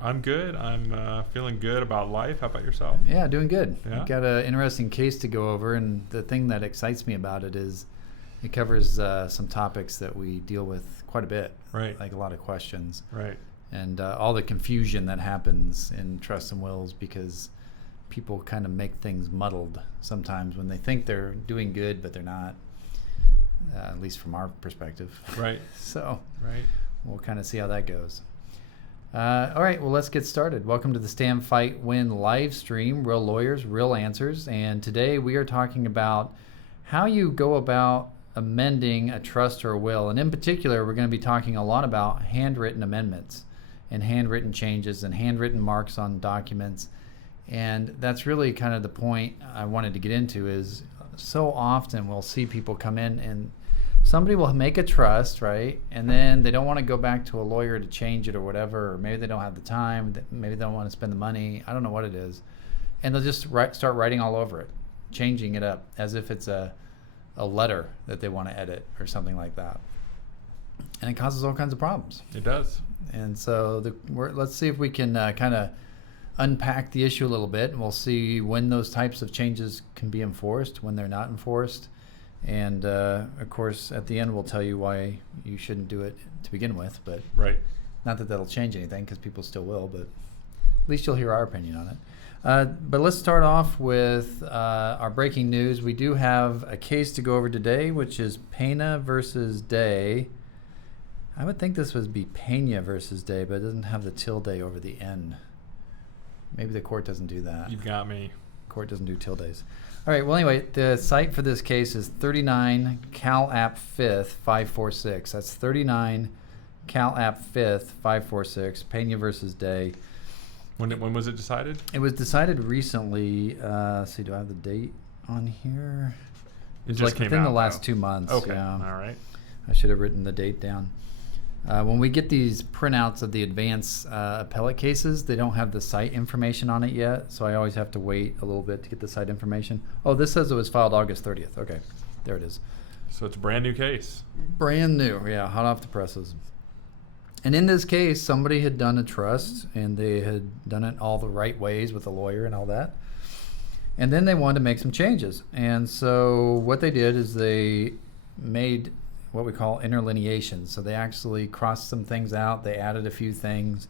I'm good. I'm feeling good about life. How about yourself? Yeah, doing good. Yeah. We've got an interesting case to go over, and the thing that excites me about it is it covers some topics that we deal with quite a bit, Right. like a lot of questions, Right. and all the confusion that happens in trusts and wills because people kind of make things muddled sometimes when they think they're doing good, but they're not, at least from our perspective. Right. So Right. we'll kind of see how that goes. All right, well, let's get started. Welcome to the Stand, Fight, Win live stream, Real Lawyers, Real Answers. And today we are talking about how you go about amending a trust or a will. And in particular, we're going to be talking a lot about handwritten amendments and handwritten changes and handwritten marks on documents. And that's really kind of the point I wanted to get into is so often we'll see people come in and somebody will make a trust, right? And then they don't want to go back to a lawyer to change it or whatever, or maybe they don't have the time, maybe they don't want to spend the money. I don't know what it is. And they'll just start writing all over it, changing it up as if it's a letter that they want to edit or something like that. And it causes all kinds of problems. It does. And so let's see if we can kind of unpack the issue a little bit, and we'll see when those types of changes can be enforced, when they're not enforced. And, of course, at the end, we'll tell you why you shouldn't do it to begin with. But Right. not that that'll change anything, because people still will. But at least you'll hear our opinion on it. But let's start off with our breaking news. We do have a case to go over today, which is Pena versus Day. I would think this would be Pena versus Day, but it doesn't have the tilde over the N. Maybe the court doesn't do that. You've got me. Court doesn't do tildes. All right, well, anyway, the site for this case is 39 Cal App 5th 546. That's 39 Cal App 5th 546, Pena versus Day. When was it decided? It was decided recently. Let's see, do I have the date on here? It was just like came within out, the last though. 2 months. Okay. Yeah. All right. I should have written the date down. When we get these printouts of the advanced appellate cases, they don't have the site information on it yet, so I always have to wait a little bit to get the site information. Oh, this says it was filed August 30th. Okay, there it is. So it's a brand new case. Brand new, yeah, hot off the presses. And in this case, somebody had done a trust, and they had done it all the right ways with a lawyer and all that. And then they wanted to make some changes. And so what they did is they made what we call interlineations. So they actually crossed some things out. They added a few things.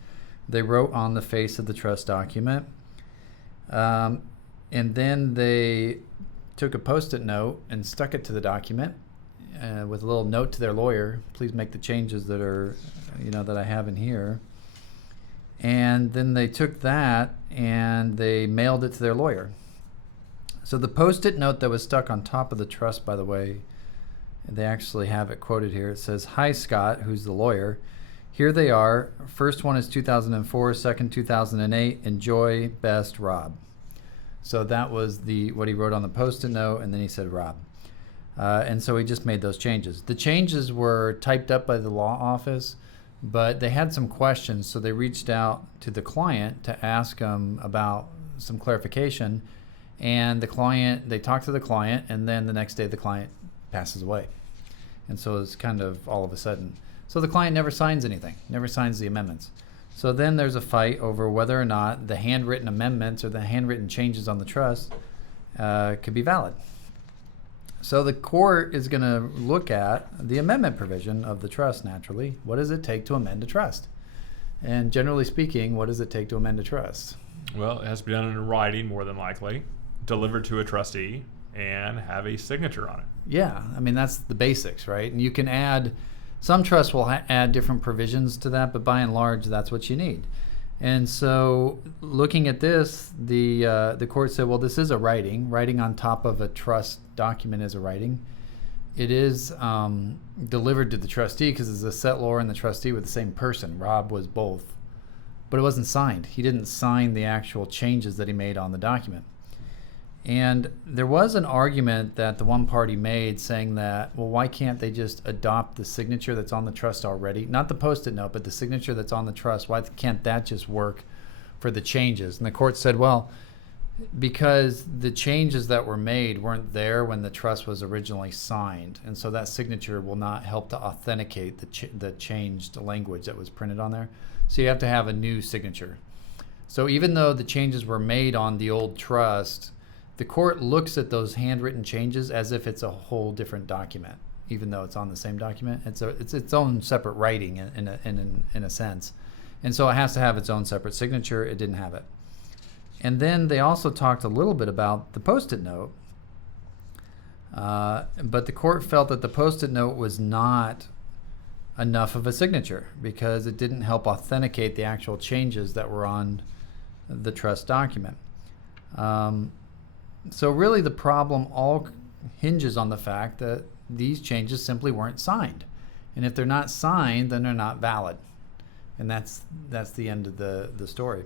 They wrote on the face of the trust document. And then they took a Post-it note and stuck it to the document with a little note to their lawyer. Please make the changes that are, that I have in here. And then they took that and they mailed it to their lawyer. So the Post-it note that was stuck on top of the trust, by the way, they actually have it quoted here. It says, "Hi, Scott," who's the lawyer. "Here they are. First one is 2004, second 2008. Enjoy, best, Rob." So that was what he wrote on the Post-it note, and then he said Rob. And so he just made those changes. The changes were typed up by the law office, but they had some questions, so they reached out to the client to ask him about some clarification. And they talked to the client, and then the next day the client passes away. And so it's kind of all of a sudden. So the client never signs anything, never signs the amendments. So then there's a fight over whether or not the handwritten amendments or the handwritten changes on the trust could be valid. So the court is going to look at the amendment provision of the trust naturally. What does it take to amend a trust? And generally speaking, what does it take to amend a trust? Well, it has to be done in writing, more than likely, delivered to a trustee, and have a signature on it. Yeah, I mean, that's the basics, right? And you can add, some trusts will add different provisions to that, but by and large, that's what you need. And so looking at this, the court said, well, this is a writing. Writing on top of a trust document is a writing. It is delivered to the trustee because it's a settlor and the trustee were the same person. Rob was both. But it wasn't signed. He didn't sign the actual changes that he made on the document. And there was an argument that the one party made saying that, well, why can't they just adopt the signature that's on the trust already? Not the Post-it note, but the signature that's on the trust. Why can't that just work for the changes? And the court said, well, because the changes that were made weren't there when the trust was originally signed. And so that signature will not help to authenticate the changed language that was printed on there. So you have to have a new signature. So even though the changes were made on the old trust, the court looks at those handwritten changes as if it's a whole different document, even though it's on the same document. It's its own separate writing in a sense. And so it has to have its own separate signature. It didn't have it. And then they also talked a little bit about the Post-it note. But the court felt that the Post-it note was not enough of a signature because it didn't help authenticate the actual changes that were on the trust document. So really the problem all hinges on the fact that these changes simply weren't signed. And if they're not signed, then they're not valid. And that's the end of the story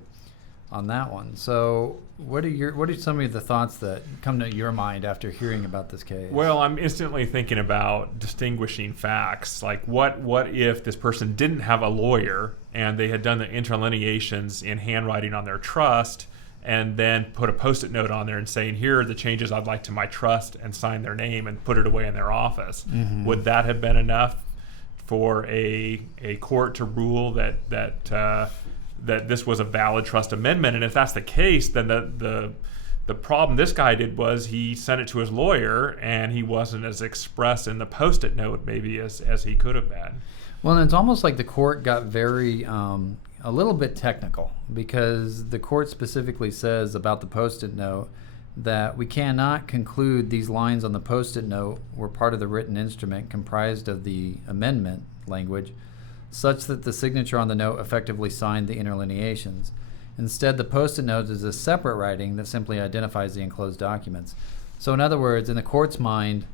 on that one. So what are some of the thoughts that come to your mind after hearing about this case? Well, I'm instantly thinking about distinguishing facts. Like what if this person didn't have a lawyer and they had done the interlineations in handwriting on their trust and then put a Post-it note on there and saying, here are the changes I'd like to my trust, and sign their name and put it away in their office. Mm-hmm. Would that have been enough for a court to rule that this was a valid trust amendment? And if that's the case, then the problem this guy did was he sent it to his lawyer and he wasn't as express in the Post-it note maybe as he could have been. Well, and it's almost like the court got very a little bit technical, because the court specifically says about the Post-it note that we cannot conclude these lines on the Post-it note were part of the written instrument comprised of the amendment language such that the signature on the note effectively signed the interlineations. Instead, the Post-it note is a separate writing that simply identifies the enclosed documents. So in other words, in the court's mind,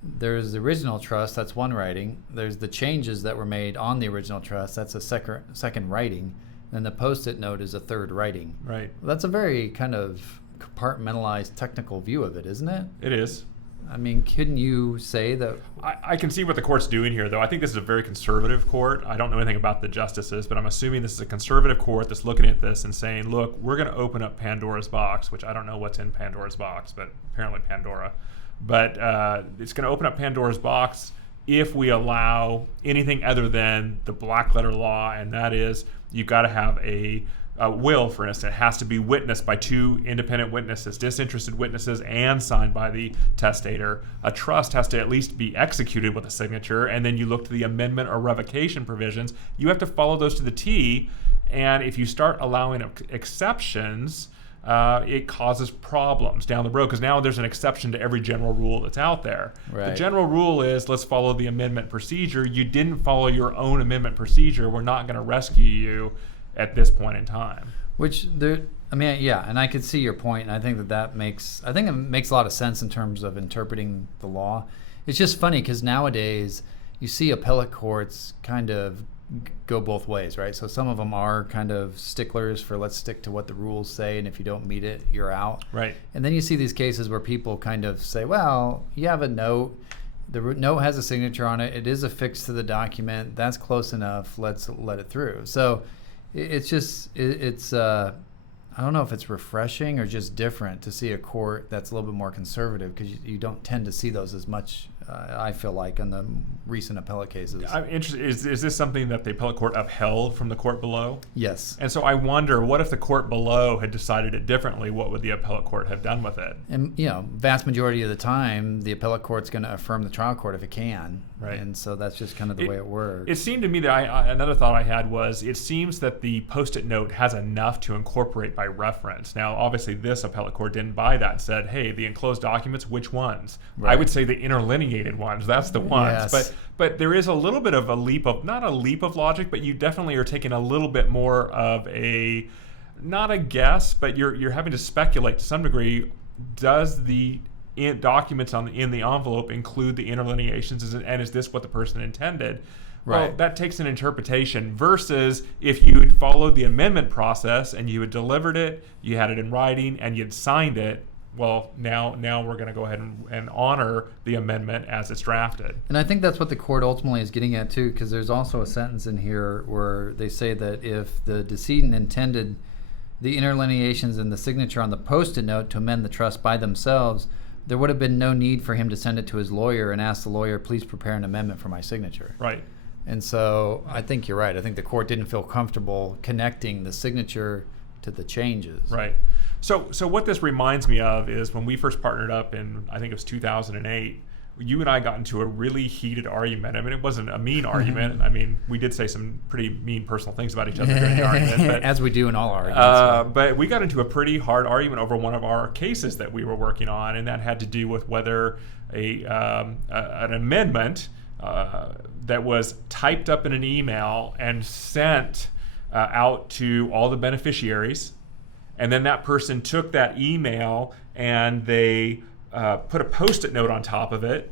there's the original trust, that's one writing. There's the changes that were made on the original trust, that's a second writing. And the Post-it note is a third writing. Right. That's a very kind of compartmentalized technical view of it, isn't it? It is. I mean, couldn't you say that? I can see what the court's doing here, though. I think this is a very conservative court. I don't know anything about the justices, but I'm assuming this is a conservative court that's looking at this and saying, look, we're going to open up Pandora's box, which I don't know what's in Pandora's box, but apparently Pandora. But it's going to open up Pandora's box if we allow anything other than the black letter law, and that is you've got to have a will, for instance, has to be witnessed by two independent witnesses, disinterested witnesses, and signed by the testator. A trust has to at least be executed with a signature, and then you look to the amendment or revocation provisions. You have to follow those to the T, and if you start allowing exceptions, it causes problems down the road, because now there's an exception to every general rule that's out there. Right. The general rule is let's follow the amendment procedure. You didn't follow your own amendment procedure. We're not going to rescue you at this point in time. And I could see your point, and I think it makes a lot of sense in terms of interpreting the law. It's just funny because nowadays you see appellate courts kind of go both ways, right? So some of them are kind of sticklers for let's stick to what the rules say, and if you don't meet it, you're out. Right. And then you see these cases where people kind of say, well, you have a note, the note has a signature on it, it is affixed to the document, that's close enough, let's let it through. So it's I don't know if it's refreshing or just different to see a court that's a little bit more conservative, because you don't tend to see those as much, I feel like, in the recent appellate cases. I'm interested, is this something that the appellate court upheld from the court below? Yes. And so I wonder, what if the court below had decided it differently? What would the appellate court have done with it? And, vast majority of the time, the appellate court's going to affirm the trial court if it can. Right. And so that's just kind of the way it works. It seemed to me that another thought I had was, it seems that the Post-it note has enough to incorporate by reference. Now, obviously, this appellate court didn't buy that and said, hey, the enclosed documents, which ones? Right. I would say the interlineated ones. That's the ones. Yes. But there is a little bit of not a leap of logic, but you definitely are taking a little bit more of not a guess, but you're having to speculate to some degree. Does the documents in the envelope include the interlineations, and is this what the person intended? Right. Well, that takes an interpretation, versus if you had followed the amendment process and you had delivered it, you had it in writing, and you'd signed it. Well, now we're going to go ahead and honor the amendment as it's drafted. And I think that's what the court ultimately is getting at too, because there's also a sentence in here where they say that if the decedent intended the interlineations and the signature on the Post-it note to amend the trust by themselves, there would have been no need for him to send it to his lawyer and ask the lawyer, please prepare an amendment for my signature. Right. And so I think you're right. I think the court didn't feel comfortable connecting the signature to the changes. Right. So what this reminds me of is when we first partnered up in, I think it was 2008, you and I got into a really heated argument. I mean, it wasn't a mean argument. I mean, we did say some pretty mean personal things about each other during the argument. But, as we do in all arguments. But we got into a pretty hard argument over one of our cases that we were working on, and that had to do with whether an amendment that was typed up in an email and sent out to all the beneficiaries, and then that person took that email and they put a Post-it note on top of it,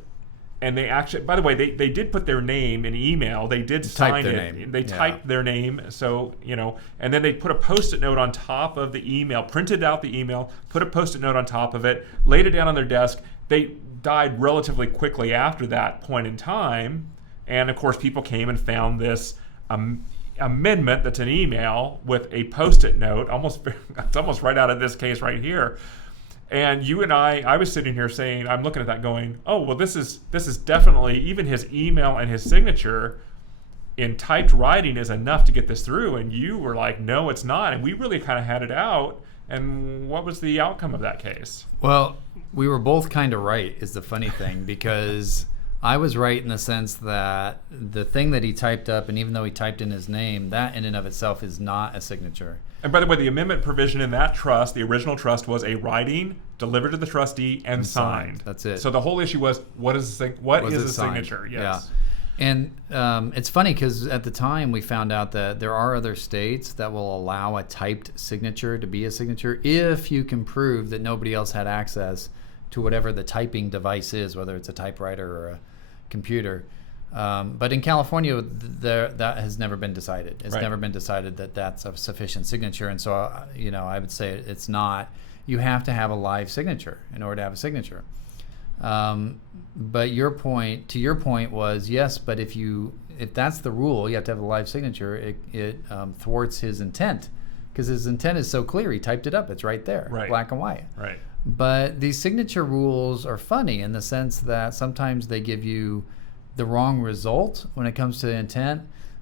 and they actually, by the way, they did put their name in email. They did sign it. They typed their name, so, and then they put a Post-it note on top of the email, printed out the email, put a Post-it note on top of it, laid it down on their desk. They died relatively quickly after that point in time, and of course people came and found this amendment that's an email with a Post-it note, it's almost right out of this case right here. And you and I was sitting here saying, I'm looking at that going, oh, well, this is definitely, even his email and his signature in typed writing is enough to get this through. And you were like, no, it's not. And we really kind of had it out. And what was the outcome of that case? Well, we were both kind of right, is the funny thing, because I was right in the sense that the thing that he typed up, and even though he typed in his name, that in and of itself is not a signature. And by the way, the amendment provision in that trust, the original trust, was a writing delivered to the trustee and signed. That's it. So the whole issue was, what is a signature? Yes. Yeah. And it's funny because at the time we found out that there are other states that will allow a typed signature to be a signature if you can prove that nobody else had access to whatever the typing device is, whether it's a typewriter or a computer. But in California, that has never been decided. It's never been decided that that's a sufficient signature. And so, I would say it's not. You have to have a live signature in order to have a signature. But to your point was, yes, but if that's the rule, you have to have a live signature, it thwarts his intent. Because his intent is so clear. He typed it up. It's right there, black and white. Right. But these signature rules are funny in the sense that sometimes they give you the wrong result when it comes to intent,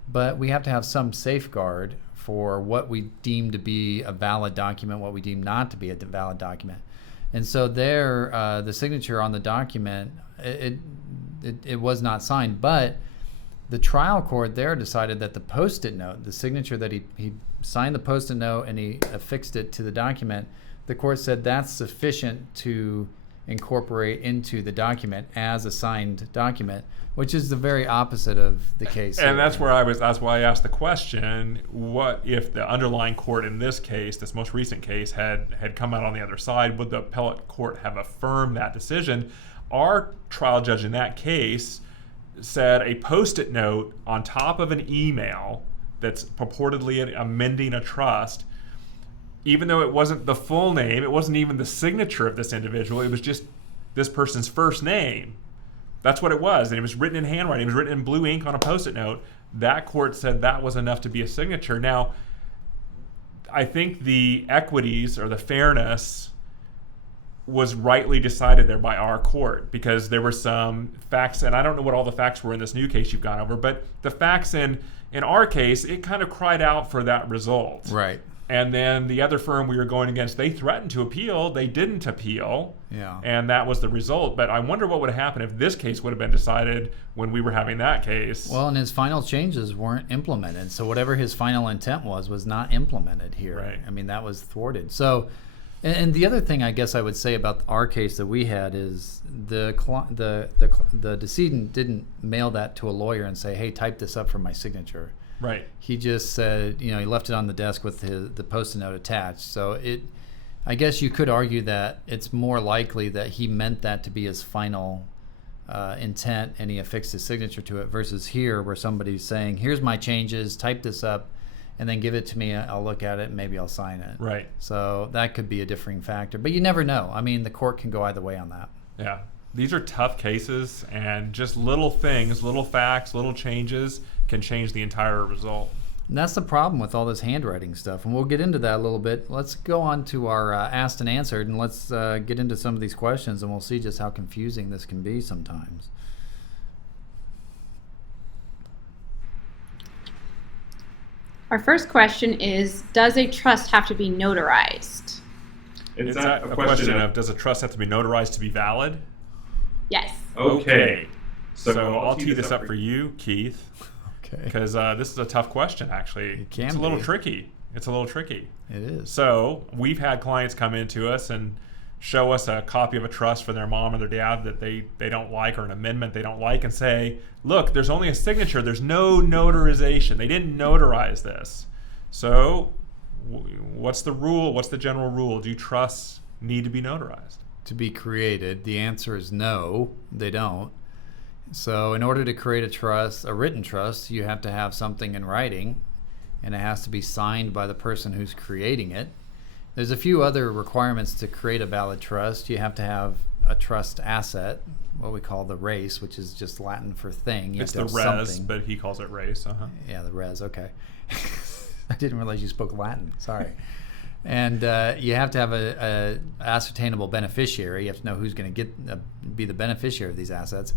but we have to have some safeguard for what we deem to be a valid document, what we deem not to be a valid document. And so the signature on the document, it was not signed, but the trial court there decided that the Post-it note, the signature that he signed the Post-it note and he affixed it to the document, the court said that's sufficient to incorporate into the document as a signed document, which is the very opposite of the case. And that's why I asked the question, what if the underlying court in this case, this most recent case, had come out on the other side? Would the appellate court have affirmed that decision? Our trial judge in that case said a Post-it note on top of an email that's purportedly amending a trust, even though it wasn't the full name, it wasn't even the signature of this individual, it was just this person's first name. That's what it was. And it was written in handwriting. It was written in blue ink on a Post-it note. That court said that was enough to be a signature. Now, I think the equities or the fairness was rightly decided there by our court, because there were some facts, and I don't know what all the facts were in this new case you've gone over, but the facts in our case, it kind of cried out for that result. Right. And then the other firm we were going against, they threatened to appeal. They didn't appeal. Yeah. And that was the result. But I wonder what would have happened if this case would have been decided when we were having that case. Well, and his final changes weren't implemented. So whatever his final intent was not implemented here. Right. I mean, that was thwarted. So, and the other thing I guess I would say about our case that we had is the decedent didn't mail that to a lawyer and say, hey, type this up for my signature. Right. He just said, he left it on the desk with the Post-it note attached. So I guess you could argue that it's more likely that he meant that to be his final intent and he affixed his signature to it, versus here where somebody's saying, here's my changes, type this up, and then give it to me. I'll look at it and maybe I'll sign it. Right. So that could be a differing factor. But you never know. I mean, the court can go either way on that. Yeah. These are tough cases, and just little things, little facts, little changes can change the entire result. And that's the problem with all this handwriting stuff, and we'll get into that a little bit. Let's go on to our asked and answered, and let's get into some of these questions, and we'll see just how confusing this can be sometimes. Our first question is, does a trust have to be notarized? Is that a question of, does a trust have to be notarized to be valid? Yes. Okay. So I'll tee this up for you, Keith. Okay. Because this is a tough question, actually. It's a little tricky. It's a little tricky. It is. So we've had clients come into us and show us a copy of a trust for their mom or their dad that they don't like, or an amendment they don't like, and say, look, there's only a signature. There's no notarization. They didn't notarize this. So what's the rule? What's the general rule? Do trusts need to be notarized? To be created, the answer is no, they don't. So in order to create a trust, a written trust, you have to have something in writing, and it has to be signed by the person who's creating it. There's a few other requirements to create a valid trust. You have to have a trust asset, what we call the res, which is just Latin for thing. It's the res, but he calls it res. Yeah, the res, okay. I didn't realize you spoke Latin, sorry. And you have to have a ascertainable beneficiary. You have to know who's going to be the beneficiary of these assets.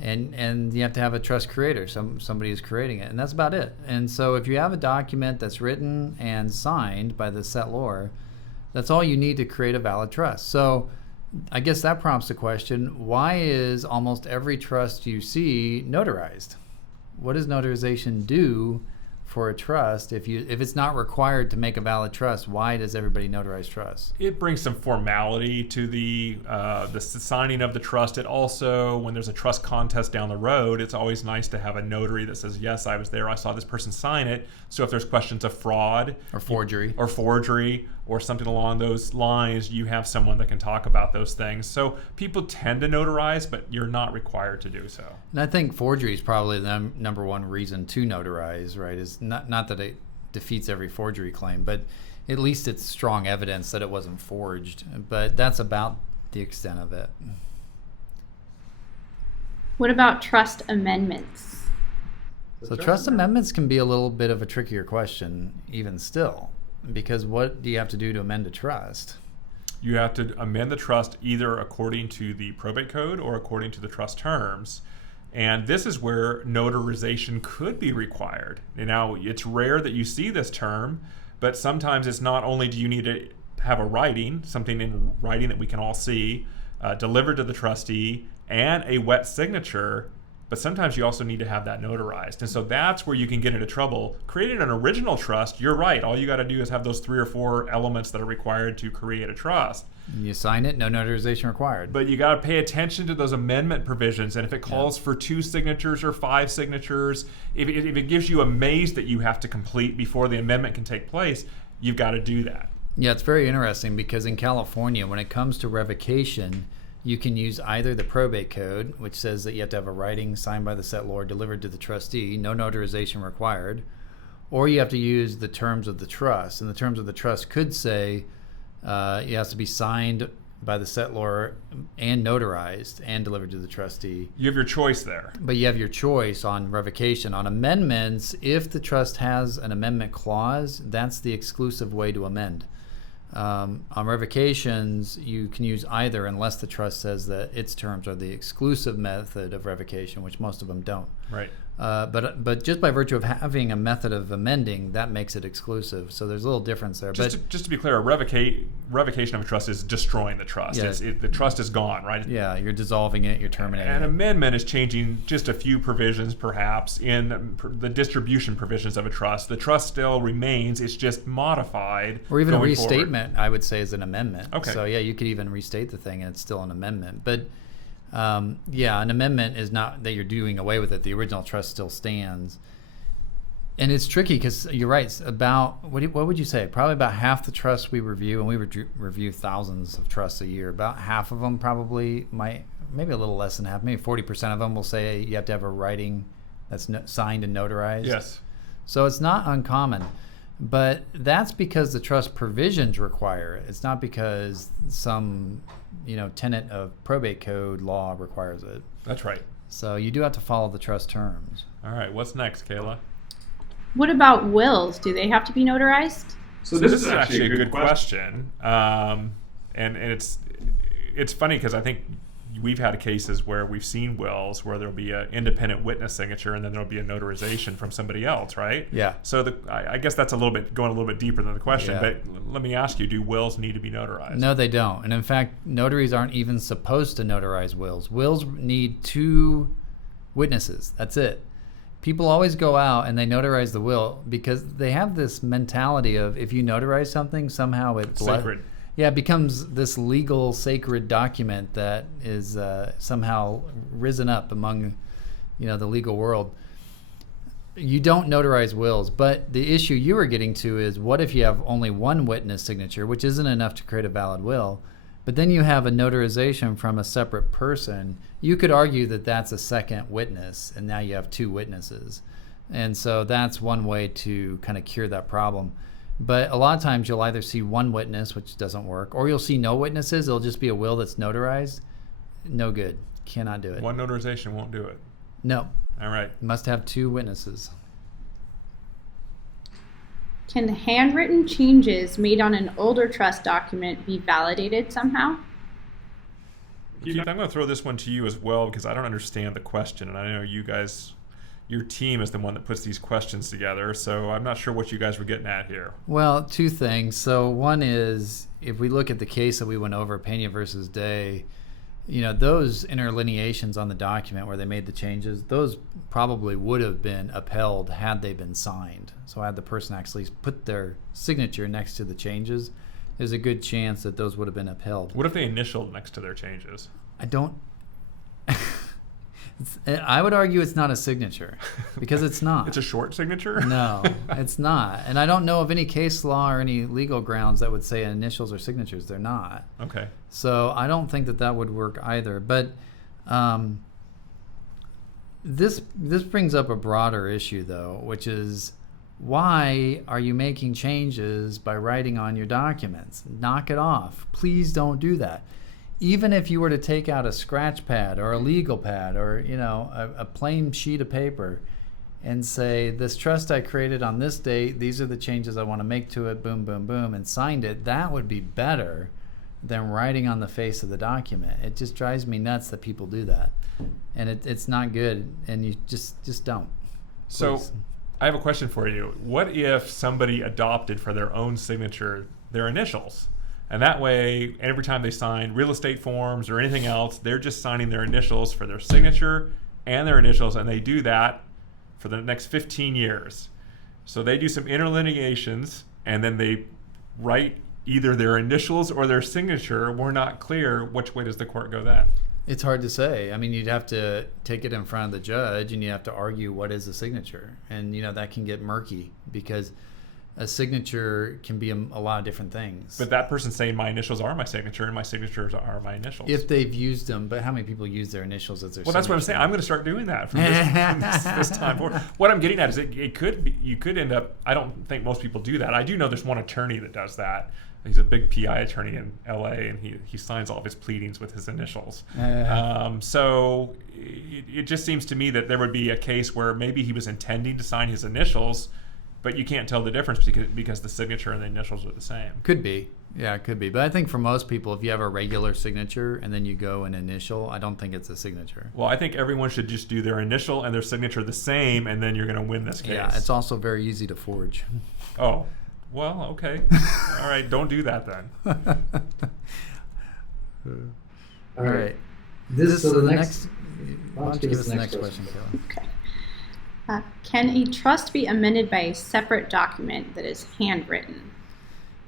And you have to have a trust creator, somebody who's creating it, and that's about it. And so if you have a document that's written and signed by the settlor, that's all you need to create a valid trust. So I guess that prompts the question, why is almost every trust you see notarized? What does notarization do for a trust? If it's not required to make a valid trust, why does everybody notarize trusts? It brings some formality to the signing of the trust. It also, when there's a trust contest down the road, it's always nice to have a notary that says, yes, I was there, I saw this person sign it. So if there's questions of fraud or forgery or something along those lines, you have someone that can talk about those things. So people tend to notarize, but you're not required to do so. And I think forgery is probably the number one reason to notarize, right? Is not that it defeats every forgery claim, but at least it's strong evidence that it wasn't forged. But that's about the extent of it. What about trust amendments? So trust amendments can be a little bit of a trickier question, even still, because what do you have to do to amend a trust? You have to amend the trust either according to the probate code or according to the trust terms. And this is where notarization could be required. Now, it's rare that you see this term, but sometimes it's not only do you need to have a writing, something in writing that we can all see, delivered to the trustee, and a wet signature, but sometimes you also need to have that notarized. And so that's where you can get into trouble. Creating an original trust, you're right. All you got to do is have those 3 or 4 elements that are required to create a trust. You sign it, no notarization required. But you got to pay attention to those amendment provisions. And if it calls for 2 signatures or 5 signatures, if it gives you a maze that you have to complete before the amendment can take place, you've got to do that. Yeah, it's very interesting because in California, when it comes to revocation, you can use either the probate code, which says that you have to have a writing signed by the settlor delivered to the trustee, no notarization required, or you have to use the terms of the trust. And the terms of the trust could say it has to be signed by the settlor and notarized and delivered to the trustee. You have your choice there. But you have your choice on revocation. On amendments, if the trust has an amendment clause, that's the exclusive way to amend. On revocations, you can use either unless the trust says that its terms are the exclusive method of revocation, which most of them don't. Right. But just by virtue of having a method of amending, that makes it exclusive. So there's a little difference there. Just to be clear, a revocation of a trust is destroying the trust. Yeah. The trust is gone, right? Yeah, you're dissolving it, you're terminating An it. amendment is changing just a few provisions, perhaps, in the distribution provisions of a trust. The trust still remains, it's just modified. Or even a going restatement, forward. I would say, is an amendment. Okay. So yeah, you could even restate the thing and it's still an amendment. But yeah, an amendment is not that you're doing away with it. The original trust still stands. And it's tricky because you're right. It's about, what would you say? Probably about half the trusts we review, and we review thousands of trusts a year, about half of them probably maybe a little less than half, maybe 40% of them will say you have to have a writing that's signed and notarized. Yes. So it's not uncommon. But that's because the trust provisions require it. It's not because some, tenet of probate code law requires it. That's right. So you do have to follow the trust terms. All right. What's next, Kayla? What about wills? Do they have to be notarized? So this is actually a good question. And it's funny because I think we've had cases where we've seen wills where there'll be an independent witness signature and then there'll be a notarization from somebody else, right? Yeah. So I guess that's going a little bit deeper than the question, Yeah. but let me ask you, do wills need to be notarized? No, they don't. And in fact, notaries aren't even supposed to notarize wills. Wills need 2 witnesses. That's it. People always go out and they notarize the will because they have this mentality of if you notarize something, somehow it's sacred. Yeah, it becomes this legal, sacred document that is somehow risen up among, the legal world. You don't notarize wills, but the issue you were getting to is what if you have only one witness signature, which isn't enough to create a valid will, but then you have a notarization from a separate person. You could argue that that's a second witness, and now you have 2 witnesses. And so that's one way to kind of cure that problem. But a lot of times you'll either see one witness, which doesn't work, or you'll see no witnesses. It'll just be a will that's notarized. No good. Cannot do it. One notarization won't do it. No. All right. Must have 2 witnesses. Can handwritten changes made on an older trust document be validated somehow? Keith, I'm going to throw this one to you as well because I don't understand the question, and I know you guys, your team is the one that puts these questions together, so I'm not sure what you guys were getting at here. Well, 2 things. So one is, if we look at the case that we went over, Pena versus Day, those interlineations on the document where they made the changes, those probably would have been upheld had they been signed. So had the person actually put their signature next to the changes, there's a good chance that those would have been upheld. What if they initialed next to their changes? I would argue it's not a signature because it's not. It's a short signature? No, it's not. And I don't know of any case law or any legal grounds that would say initials or signatures. They're not. Okay. So I don't think that would work either. But this brings up a broader issue, though, which is why are you making changes by writing on your documents? Knock it off. Please don't do that. Even if you were to take out a scratch pad or a legal pad or a plain sheet of paper and say, this trust I created on this date, these are the changes I want to make to it, boom, boom, boom, and signed it, that would be better than writing on the face of the document. It just drives me nuts that people do that. And it's not good, and you just don't. So Please. I have a question for you. What if somebody adopted for their own signature their initials? And that way, every time they sign real estate forms or anything else, they're just signing their initials for their signature and their initials, and they do that for the next 15 years. So they do some interlineations, and then they write either their initials or their signature. We're not clear which way does the court go then. It's hard to say. I mean, you'd have to take it in front of the judge, and you have to argue what is a signature. And, that can get murky because a signature can be a lot of different things. But that person's saying my initials are my signature and my signatures are my initials. If they've used them, but how many people use their initials as their signature? Well, that's what I'm saying. I'm going to start doing that from this time forward. What I'm getting at is it could be, you could end up, I don't think most people do that. I do know there's one attorney that does that. He's a big PI attorney in LA, and he signs all of his pleadings with his initials. So it just seems to me that there would be a case where maybe he was intending to sign his initials, but you can't tell the difference because the signature and the initials are the same. Could be. Yeah, it could be. But I think for most people, if you have a regular signature and then you go an initial, I don't think it's a signature. Well, I think everyone should just do their initial and their signature the same, and then you're going to win this case. Yeah, it's also very easy to forge. Oh, well, okay. All right, don't do that then. All right. Why don't you give us the next question, Kelly? Okay. Can a trust be amended by a separate document that is handwritten?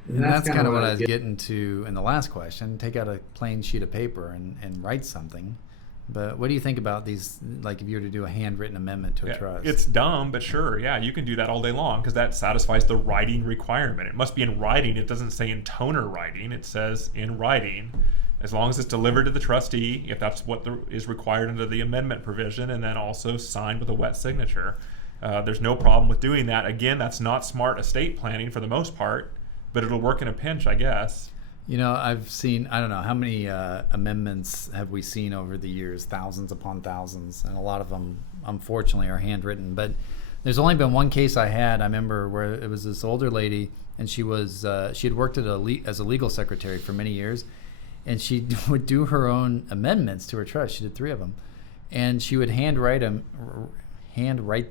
And that's kind of what I was getting to in the last question. Take out a plain sheet of paper and write something. But what do you think about these, like if you were to do a handwritten amendment to a trust? It's dumb, but sure, yeah, you can do that all day long because that satisfies the writing requirement. It must be in writing. It doesn't say in toner writing. It says in writing. As long as it's delivered to the trustee, if that's what is required under the amendment provision, and then also signed with a wet signature. There's no problem with doing that. Again, that's not smart estate planning for the most part, but it'll work in a pinch, I guess. I've seen, I don't know, how many amendments have we seen over the years? Thousands upon thousands, and a lot of them, unfortunately, are handwritten. But there's only been one case I remember, where it was this older lady, and she had worked as a legal secretary for many years. and she would do her own amendments to her trust. She did 3 of them, and she would handwrite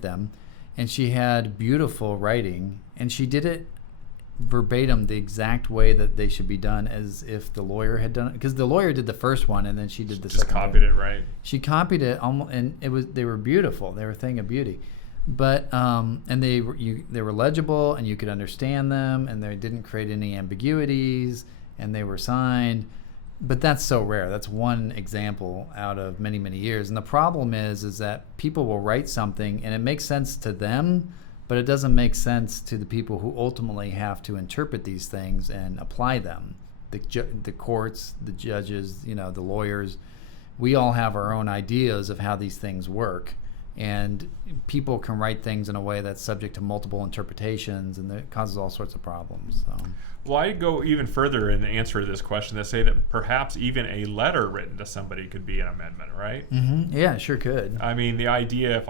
them, and she had beautiful writing, and she did it verbatim the exact way that they should be done, as if the lawyer had done it, because the lawyer did the first one and then she did the just second copied one. it, right? She copied it almost, and they were beautiful. They were a thing of beauty, but and they were legible and you could understand them, and they didn't create any ambiguities, and they were signed. But that's so rare. That's one example out of many, many years. And the problem is that people will write something and it makes sense to them, but it doesn't make sense to the people who ultimately have to interpret these things and apply them. The courts, the judges, the lawyers, we all have our own ideas of how these things work. And people can write things in a way that's subject to multiple interpretations, and that causes all sorts of problems. So. Well, I go even further in the answer to this question to say that perhaps even a letter written to somebody could be an amendment, right? Mm-hmm. Yeah, it sure could. I mean, the idea,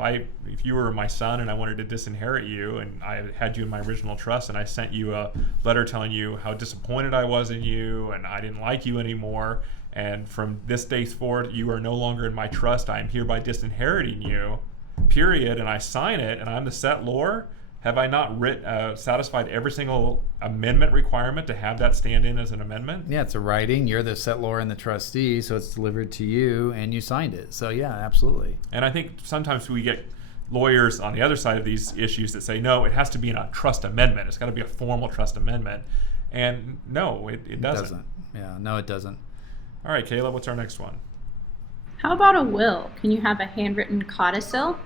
if you were my son and I wanted to disinherit you, and I had you in my original trust, and I sent you a letter telling you how disappointed I was in you and I didn't like you anymore, and from this day forward you are no longer in my trust, I am hereby disinheriting you, period, and I sign it, and I'm the settlor, have I not satisfied every single amendment requirement to have that stand in as an amendment? Yeah, it's a writing. You're the settlor and the trustee, so it's delivered to you, and you signed it. So yeah, absolutely. And I think sometimes we get lawyers on the other side of these issues that say, no, it has to be in a trust amendment. It's got to be a formal trust amendment. And no, it doesn't. Yeah, no, it doesn't. All right, Caleb, what's our next one? How about a will? Can you have a handwritten codicil?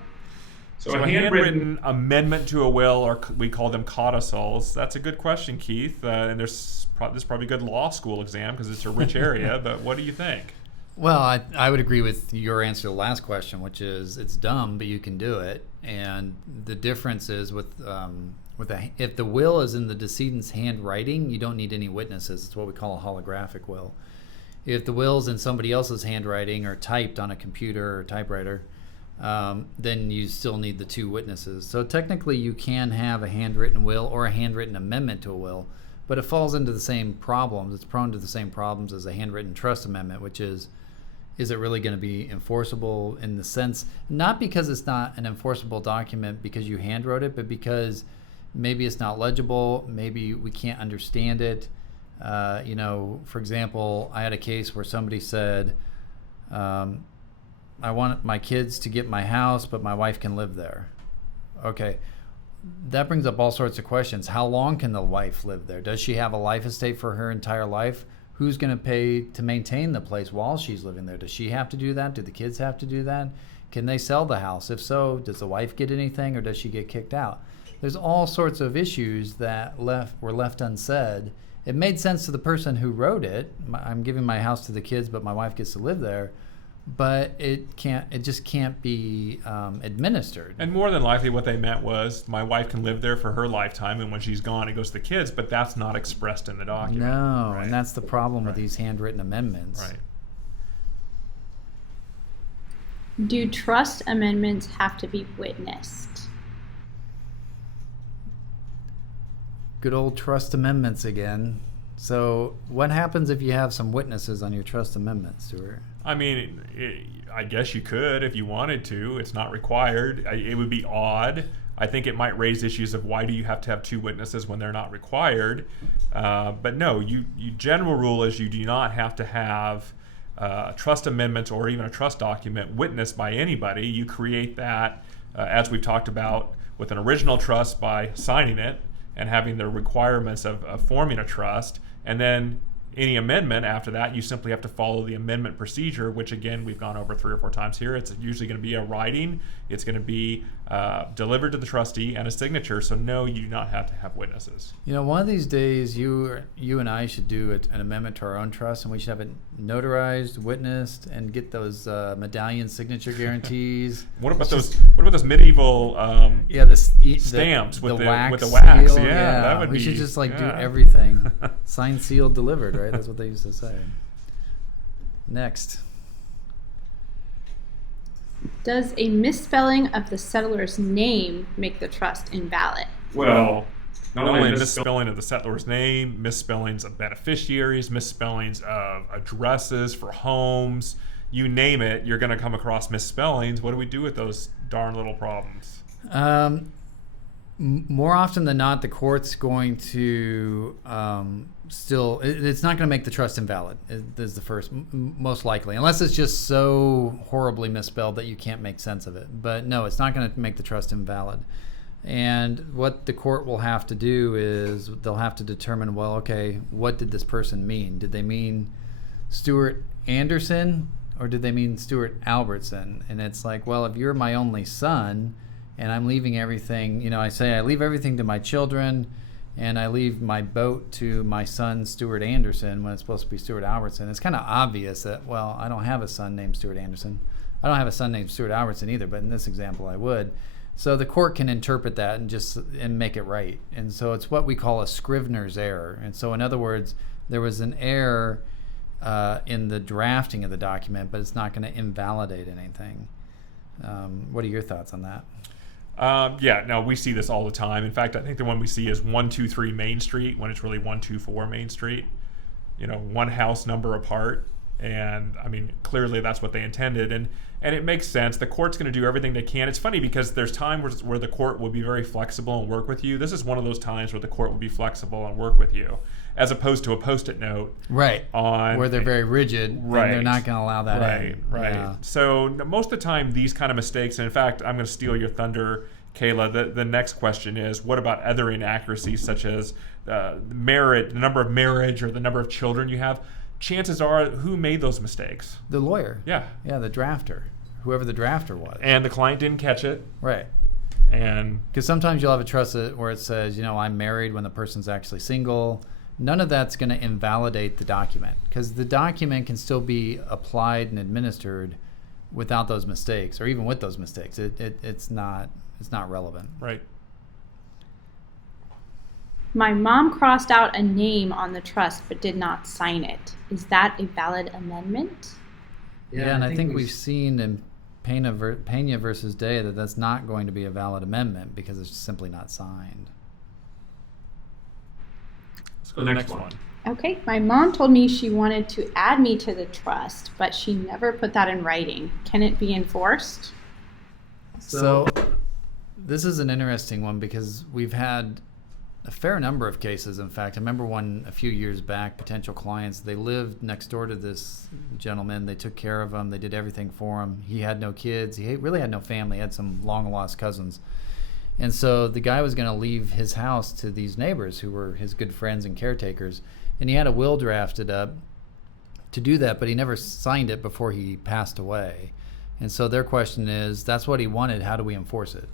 So a handwritten amendment to a will, or we call them codicils. That's a good question, Keith. And this is probably a good law school exam because it's a rich area. But what do you think? Well, I would agree with your answer to the last question, which is it's dumb, but you can do it. And the difference is if the will is in the decedent's handwriting, you don't need any witnesses. It's what we call a holographic will. If the will is in somebody else's handwriting or typed on a computer or typewriter, then you still need the 2 witnesses. So technically you can have a handwritten will or a handwritten amendment to a will, but it falls into the same problems. It's prone to the same problems as a handwritten trust amendment, which is it really going to be enforceable in the sense, not because it's not an enforceable document because you handwrote it, but because maybe it's not legible, maybe we can't understand it. For example, I had a case where somebody said, I want my kids to get my house, but my wife can live there. Okay, that brings up all sorts of questions. How long can the wife live there? Does she have a life estate for her entire life? Who's going to pay to maintain the place while she's living there? Does she have to do that? Do the kids have to do that? Can they sell the house? If so, does the wife get anything, or does she get kicked out? There's all sorts of issues that were left unsaid. It made sense to the person who wrote it. I'm giving my house to the kids, but my wife gets to live there. But it just can't be administered. And more than likely what they meant was my wife can live there for her lifetime, and when she's gone it goes to the kids, but that's not expressed in the document. No, right? And that's the problem with these handwritten amendments. Right. Do trust amendments have to be witnessed? Good old trust amendments again. So what happens if you have some witnesses on your trust amendment, Stuart? I mean, I guess you could if you wanted to. It's not required. It would be odd. I think it might raise issues of why do you have to have 2 witnesses when they're not required. But no, general rule is you do not have to have trust amendments or even a trust document witnessed by anybody. You create that, as we've talked about, with an original trust by signing it and having the requirements of forming a trust, and then any amendment after that, you simply have to follow the amendment procedure, which again, we've gone over 3 or 4 times here. It's usually going to be a writing. It's going to be delivered to the trustee and a signature. So no, you do not have to have witnesses. One of these days, you and I should do an amendment to our own trust, and we should have it notarized, witnessed, and get those medallion signature guarantees. What about those medieval stamps with the wax? Seal? Yeah, that would we be. Should just do everything, signed, sealed, delivered. Right? That's what they used to say. Next. Does a misspelling of the settler's name make the trust invalid? Well, Not only misspelling of the settler's name, misspellings of beneficiaries, misspellings of addresses for homes, you name it, you're going to come across misspellings. What do we do with those darn little problems? More often than not, the court's going to it's not going to make the trust invalid. Is the first, most likely, unless it's just so horribly misspelled that you can't make sense of it. But no, it's not going to make the trust invalid. And what the court will have to do is they'll have to determine, well, okay, what did this person mean? Did they mean Stuart Anderson or did they mean Stuart Albertson? And it's like, well, if you're my only son and I'm leaving everything, I say I leave everything to my children and I leave my boat to my son Stuart Anderson when it's supposed to be Stuart Albertson, it's kind of obvious that, well, I don't have a son named Stuart Anderson. I don't have a son named Stuart Albertson either, but in this example I would. So the court can interpret that and make it right. And so it's what we call a Scrivener's error. And so in other words, there was an error in the drafting of the document, but it's not going to invalidate anything. What are your thoughts on that? We see this all the time. In fact, I think the one we see is 123 Main Street when it's really 124 Main Street. One house number apart. And I mean, clearly that's what they intended, and it makes sense. The court's going to do everything they can. It's funny because there's times where the court will be very flexible and work with you. This is one of those times where the court will be flexible and work with you, as opposed to a Post-it note, right? Where they're very rigid, right? And they're not going to allow that. Right. Yeah. So most of the time, these kind of mistakes, and in fact, I'm going to steal your thunder, Kayla. The next question is, what about other inaccuracies such as the number of marriage, or the number of children you have? Chances are, who made those mistakes? The lawyer. Yeah, the drafter, whoever the drafter was. And the client didn't catch it. Right. And because sometimes you'll have a trust where it says, I'm married when the person's actually single. None of that's going to invalidate the document, because the document can still be applied and administered without those mistakes, or even with those mistakes. It's not relevant. Right. My mom crossed out a name on the trust but did not sign it. Is that a valid amendment? Yeah, and I think we've seen in Pena versus Day that that's not going to be a valid amendment because it's simply not signed. Let's go to the next one. Okay, my mom told me she wanted to add me to the trust, but she never put that in writing. Can it be enforced? So this is an interesting one because we've had a fair number of cases. In fact, I remember one a few years back, potential clients, they lived next door to this gentleman. They took care of him. They did everything for him. He had no kids. He really had no family. He had some long-lost cousins. And so the guy was going to leave his house to these neighbors who were his good friends and caretakers. And he had a will drafted up to do that, but he never signed it before he passed away. And so their question is, that's what he wanted. How do we enforce it?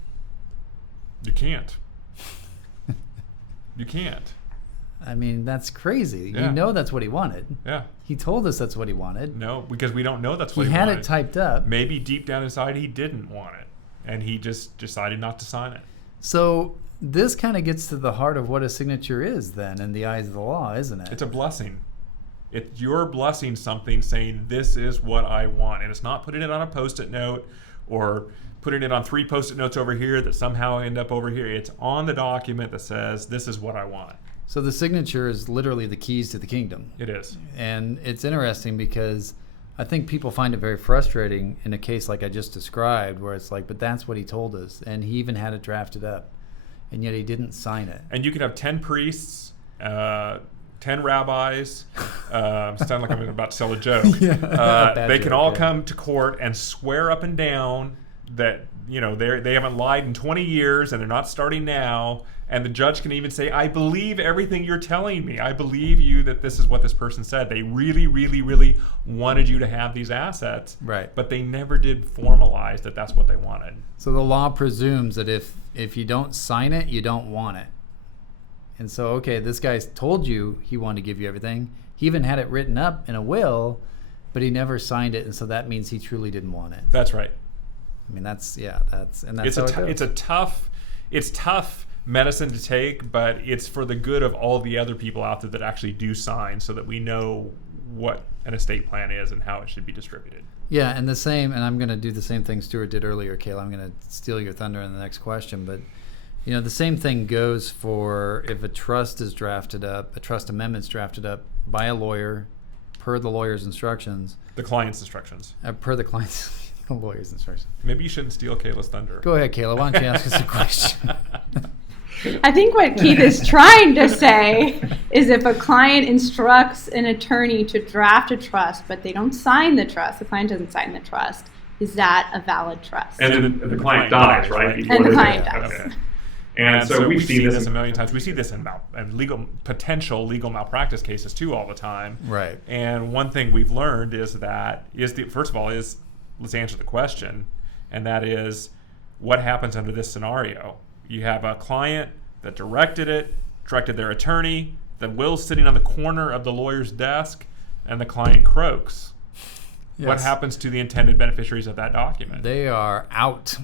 You can't. You can't. I mean, that's crazy. Yeah. That's what he wanted. Yeah. He told us that's what he wanted. No, because we don't know that's what he wanted. He had it typed up. Maybe deep down inside he didn't want it, and he just decided not to sign it. So this kind of gets to the heart of what a signature is then in the eyes of the law, isn't it? It's a blessing. You're blessing something, saying this is what I want, and it's not putting it on a Post-it note or putting it on 3 Post-it notes over here that somehow end up over here. It's on the document that says this is what I want. So the signature is literally the keys to the kingdom. It is. And it's interesting because I think people find it very frustrating in a case like I just described, where it's like, but that's what he told us, and he even had it drafted up, and yet he didn't sign it. And you could have 10 priests, 10 rabbis. Sound like I'm about to sell a joke. They can all come to court and swear up and down that they haven't lied in 20 years and they're not starting now. And the judge can even say, I believe everything you're telling me. I believe you that this is what this person said. They really, really, really wanted you to have these assets. Right. But they never did formalize that that's what they wanted. So the law presumes that if you don't sign it, you don't want it. And so, okay, this guy's told you he wanted to give you everything. He even had it written up in a will, but he never signed it. And so that means he truly didn't want it. That's right. I mean, that's it's tough medicine to take, but it's for the good of all the other people out there that actually do sign, so that we know what an estate plan is and how it should be distributed. Yeah, and I'm going to do the same thing Stuart did earlier, Kayla. I'm going to steal your thunder in the next question, but The same thing goes for if a trust is drafted up, a trust amendment's drafted up by a lawyer per the lawyer's instructions. The client's instructions. Per the client's lawyer's instructions. Maybe you shouldn't steal Kayla's thunder. Go ahead, Kayla. Why don't you ask us a question? I think what Keith is trying to say is if a client instructs an attorney to draft a trust, but they don't sign the trust, the client doesn't sign the trust, is that a valid trust? And then the client dies, right? And the client dies. Okay. And so we've seen this a million times. We see this in potential legal malpractice cases too all the time. Right. And one thing we've learned is first of all, let's answer the question, and that is, what happens under this scenario? You have a client that directed their attorney, the will's sitting on the corner of the lawyer's desk, and the client croaks. Yes. What happens to the intended beneficiaries of that document? They are out,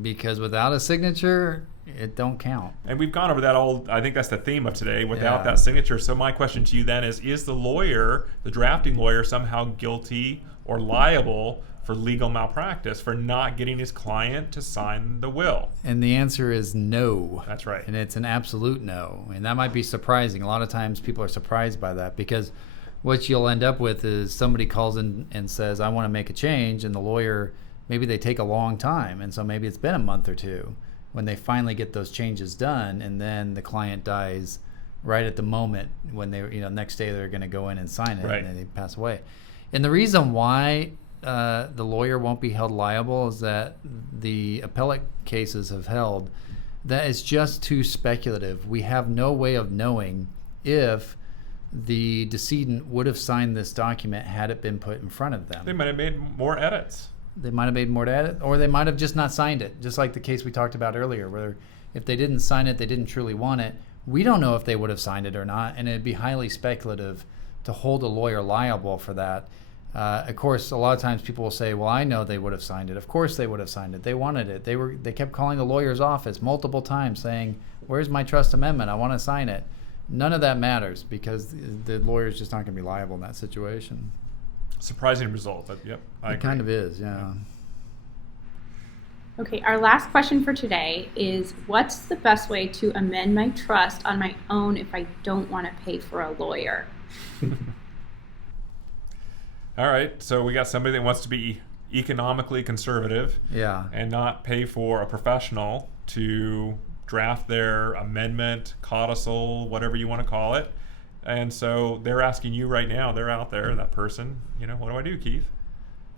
because without a signature, it don't count. And we've gone over that I think that's the theme of today, without that signature. So my question to you then is the lawyer, the drafting lawyer, somehow guilty or liable for legal malpractice for not getting his client to sign the will? And the answer is no. That's right. And it's an absolute no. And that might be surprising. A lot of times people are surprised by that, because what you'll end up with is somebody calls in and says, I want to make a change, and the lawyer, maybe they take a long time, and so maybe it's been a month or two when they finally get those changes done, and then the client dies right at the moment when they, next day they're going to go in and sign it, right, and then they pass away. And the reason why the lawyer won't be held liable is that the appellate cases have held that it's just too speculative. We have no way of knowing if the decedent would have signed this document had it been put in front of them. They might have made more edits. They might have made more to edit, or they might have just not signed it, just like the case we talked about earlier, where if they didn't sign it, they didn't truly want it. We don't know if they would have signed it or not, and it'd be highly speculative to hold a lawyer liable for that. Of course, a lot of times people will say, well, I know they would have signed it. Of course they would have signed it. They wanted it. They kept calling the lawyer's office multiple times saying, where's my trust amendment? I want to sign it. None of that matters, because the lawyer's just not going to be liable in that situation. Surprising result, but yep, I agree. Kind of is, yeah. Okay, our last question for today is, what's the best way to amend my trust on my own if I don't want to pay for a lawyer? All right, so we got somebody that wants to be economically conservative, and not pay for a professional to draft their amendment, codicil, whatever you want to call it. And so they're asking you right now, they're out there, that person, what do I do, Keith?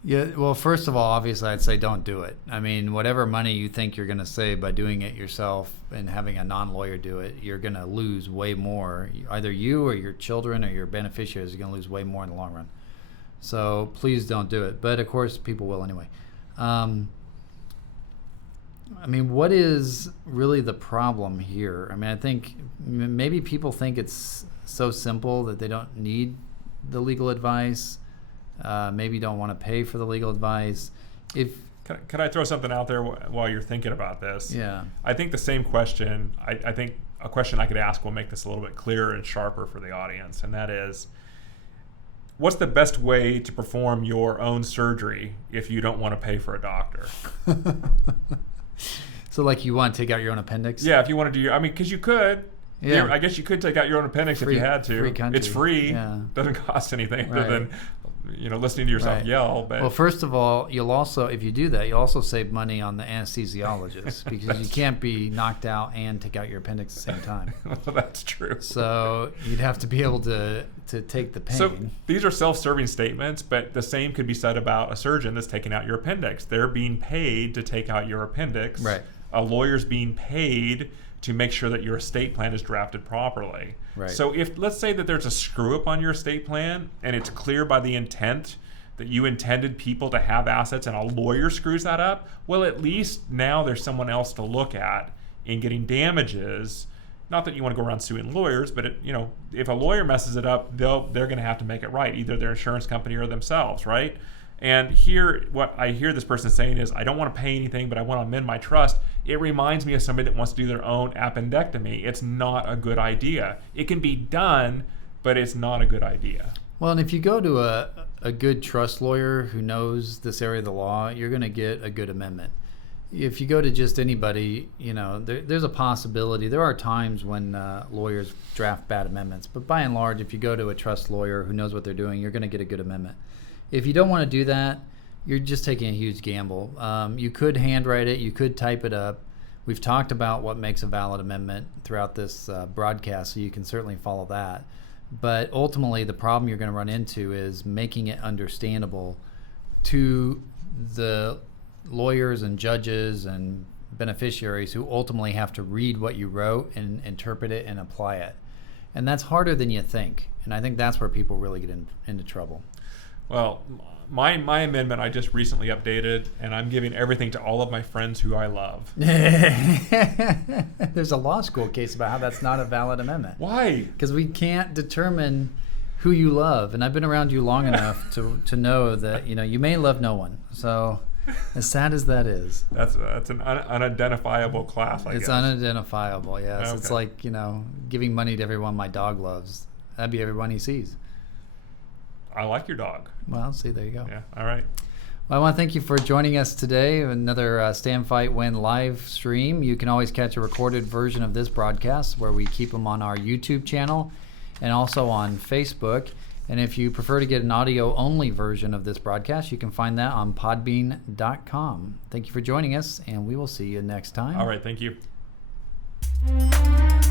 Yeah, well, first of all, obviously, I'd say don't do it. I mean, whatever money you think you're going to save by doing it yourself and having a non-lawyer do it, you're going to lose way more. Either you or your children or your beneficiaries are going to lose way more in the long run. So please don't do it. But, of course, people will anyway. I mean, what is really the problem here? I mean, I think maybe people think it's so simple that they don't need the legal advice. Maybe don't want to pay for the legal advice. Can I throw something out there while you're thinking about this? Yeah. I think the same question, I think a question I could ask will make this a little bit clearer and sharper for the audience, and that is, what's the best way to perform your own surgery if you don't want to pay for a doctor? So like you want to take out your own appendix? Yeah, if you want to do because you could. Yeah, I guess you could take out your own appendix if you had to. Free country. It's free. Yeah. Doesn't cost anything other than listening to yourself yell. But well, first of all, you'll also, if you do that, you'll also save money on the anesthesiologist, because you can't be knocked out and take out your appendix at the same time. Well, that's true. So you'd have to be able to take the pain. So these are self-serving statements, but the same could be said about a surgeon that's taking out your appendix. They're being paid to take out your appendix. Right. A lawyer's being paid to make sure that your estate plan is drafted properly. Right. So if, let's say that there's a screw up on your estate plan and it's clear by the intent that you intended people to have assets and a lawyer screws that up, well, at least now there's someone else to look at in getting damages. Not that you want to go around suing lawyers, but if a lawyer messes it up, they're going to have to make it right, either their insurance company or themselves, right? And here, what I hear this person saying is, I don't want to pay anything, but I want to amend my trust. It reminds me of somebody that wants to do their own appendectomy. It's not a good idea. It can be done, but it's not a good idea. Well, and if you go to a good trust lawyer who knows this area of the law, you're going to get a good amendment. if you go to just anybody, there's a possibility. There are times when lawyers draft bad amendments, but by and large, if you go to a trust lawyer who knows what they're doing, you're going to get a good amendment. If you don't want to do that, you're just taking a huge gamble. You could handwrite it, you could type it up. We've talked about what makes a valid amendment throughout this broadcast, so you can certainly follow that. But ultimately, the problem you're going to run into is making it understandable to the lawyers and judges and beneficiaries who ultimately have to read what you wrote and interpret it and apply it. And that's harder than you think. And I think that's where people really get into trouble. Well, my amendment I just recently updated, and I'm giving everything to all of my friends who I love. There's a law school case about how that's not a valid amendment. Why? Because we can't determine who you love. And I've been around you long enough to know that you may love no one. So as sad as that is. That's an unidentifiable class, I guess. It's unidentifiable, yes. Okay. It's like, giving money to everyone my dog loves. That'd be everyone he sees. I like your dog. Well, see, there you go. Yeah, all right. Well, I want to thank you for joining us today. Another Stand, Fight, Win live stream. You can always catch a recorded version of this broadcast where we keep them on our YouTube channel and also on Facebook. And if you prefer to get an audio-only version of this broadcast, you can find that on podbean.com. Thank you for joining us, and we will see you next time. All right, thank you.